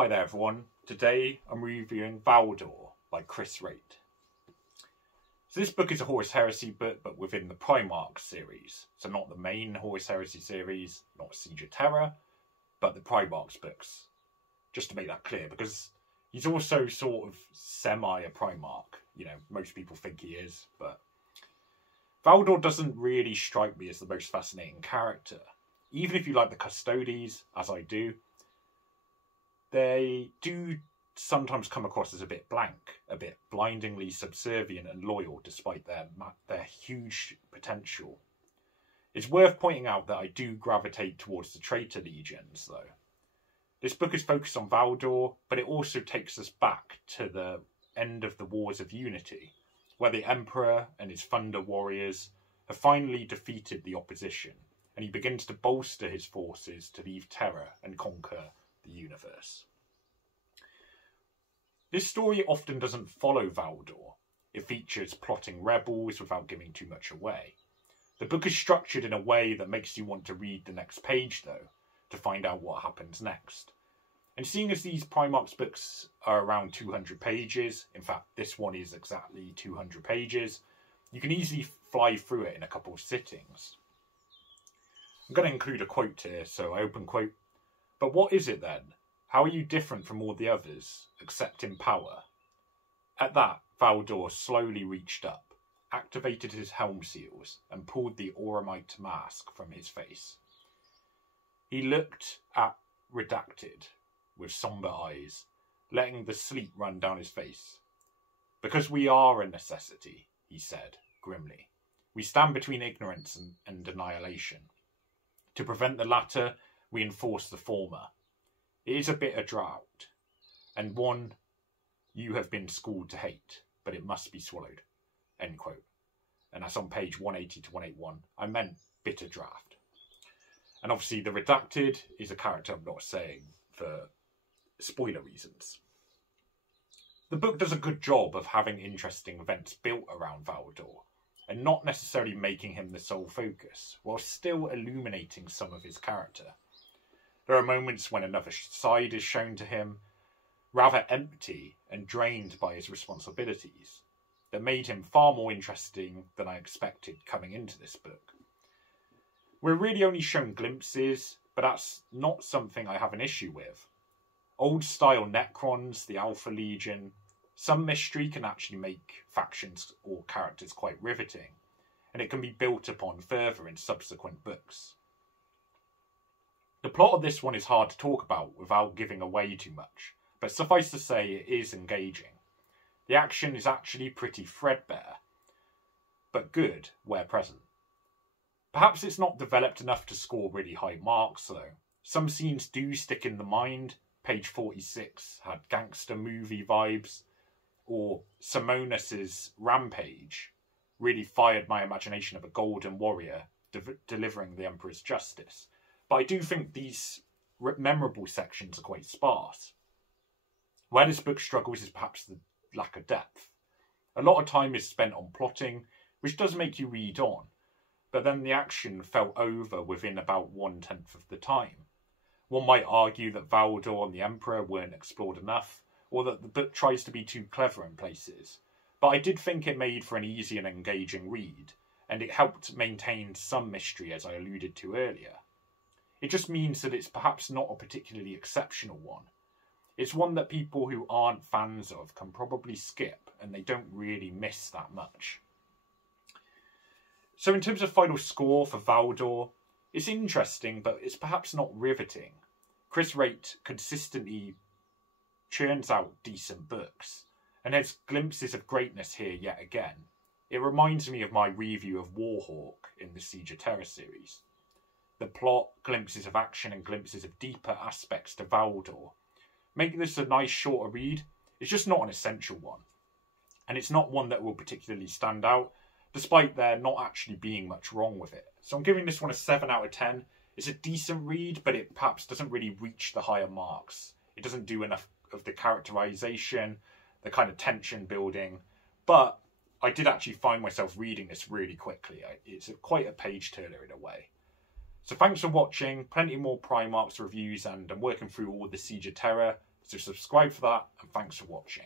Hi there everyone, today I'm reviewing Valdor by Chris Wraight. So this book is a Horus Heresy book, but within the Primarchs series. So not the main Horus Heresy series, not Siege of Terror, but the Primarchs books. Just to make that clear, because he's also sort of semi a Primarch. You know, most people think he is, but Valdor doesn't really strike me as the most fascinating character. Even if you like the Custodes, as I do, they do sometimes come across as a bit blank, a bit blindingly subservient and loyal despite their huge potential. It's worth pointing out that I do gravitate towards the traitor legions, though. This book is focused on Valdor, but it also takes us back to the end of the Wars of Unity, where the Emperor and his Thunder warriors have finally defeated the opposition, and he begins to bolster his forces to leave Terra and conquer the universe. This story often doesn't follow Valdor. It features plotting rebels without giving too much away. The book is structured in a way that makes you want to read the next page, though, to find out what happens next. And seeing as these Primarchs books are around 200 pages, in fact this one is exactly 200 pages, you can easily fly through it in a couple of sittings. I'm going to include a quote here, so I open quote, "But what is it then? How are you different from all the others, except in power?" At that, Valdor slowly reached up, activated his helm seals, and pulled the Auramite mask from his face. He looked at Redacted with sombre eyes, letting the sleep run down his face. "Because we are a necessity," he said, grimly. "We stand between ignorance and annihilation. To prevent the latter, we enforce the former. It is a bitter drought, and one you have been schooled to hate, but it must be swallowed." End quote. And that's on page 180 to 181. I meant bitter draft. And obviously the Redacted is a character I'm not saying for spoiler reasons. The book does a good job of having interesting events built around Valdor, and not necessarily making him the sole focus, while still illuminating some of his character. There are moments when another side is shown to him, rather empty and drained by his responsibilities, that made him far more interesting than I expected coming into this book. We're really only shown glimpses, but that's not something I have an issue with. Old-style Necrons, the Alpha Legion, some mystery can actually make factions or characters quite riveting, and it can be built upon further in subsequent books. The plot of this one is hard to talk about without giving away too much, but suffice to say it is engaging. The action is actually pretty threadbare, but good where present. Perhaps it's not developed enough to score really high marks though. Some scenes do stick in the mind. Page 46 had gangster movie vibes, or Simonis's Rampage really fired my imagination of a golden warrior delivering the Emperor's justice. But I do think these memorable sections are quite sparse. Where this book struggles is perhaps the lack of depth. A lot of time is spent on plotting, which does make you read on, but then the action felt over within about 1/10 of the time. One might argue that Valdor and the Emperor weren't explored enough, or that the book tries to be too clever in places, but I did think it made for an easy and engaging read, and it helped maintain some mystery as I alluded to earlier. It just means that it's perhaps not a particularly exceptional one. It's one that people who aren't fans of can probably skip, and they don't really miss that much. So in terms of final score for Valdor, it's interesting, but it's perhaps not riveting. Chris Wraight consistently churns out decent books, and has glimpses of greatness here yet again. It reminds me of my review of Warhawk in the Siege of Terror series. The plot, glimpses of action, and glimpses of deeper aspects to Valdor make this a nice shorter read. It's just not an essential one, and it's not one that will particularly stand out, despite there not actually being much wrong with it. So I'm giving this one a 7 out of 10. It's a decent read, but it perhaps doesn't really reach the higher marks. It doesn't do enough of the characterization, the kind of tension building, but I did actually find myself reading this really quickly. It's quite a page turner in a way. So thanks for watching. Plenty more Primarchs reviews, and I'm working through all the Siege of Terror, So subscribe for that, and thanks for watching.